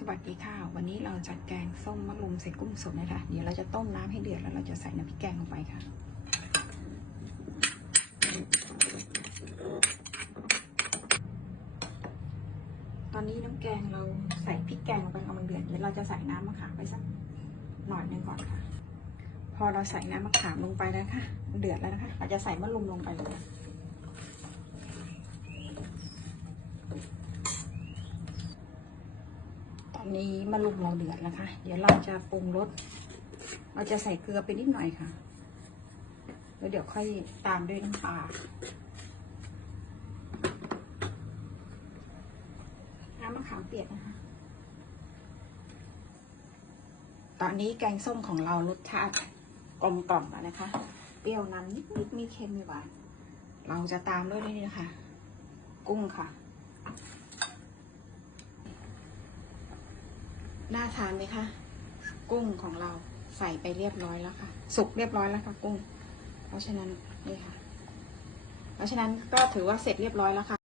สวัสดีค่ะ วันนี้เราจัดแกงส้มมะรุมใส่กุ้งสดนะคะ เดี๋ยวเราจะต้มน้ำให้เดือดแล้วเราจะใส่น้ำพริกแกงลงไปค่ะ ตอนนี้น้ำแกงเราใส่พริกแกงลงไปกำลังเดือดเดี๋ยวเราจะใส่น้ำมะขามไปสักหน่อยหนึงก่อนค่ะ พอเราใส่น้ำมะขามลงไปแล้วค่ะ เดือดแล้วนะคะ เราจะใส่มะรุมลงไปเลย ตอ นี้มะรุมเราเดือดแล้วค่ะเดี๋ยวเราจะปรุงรส เราจะใส่เกลือไปนิดหน่อยค่ะ แล้วเดี๋ยวค่อยตามด้วยน้ำปลาน้ำมะขามเปียกนะคะ ตอนนี้แกงส้มของเรารสชาติกลมกล่อมแล้วนะคะ เปรี้ยวนำนิดนิดๆม่เค็มม่หวาน เราจะตามด้วยนี่นะคะ กุ้งค่ะ น่าทานไหมคะ กุ้งของเราใส่ไปเรียบร้อยแล้วค่ะ สุกเรียบร้อยแล้วค่ะ กุ้ง เพราะฉะนั้นนี่ค่ะ เพราะฉะนั้นก็ถือว่าเสร็จเรียบร้อยแล้วค่ะ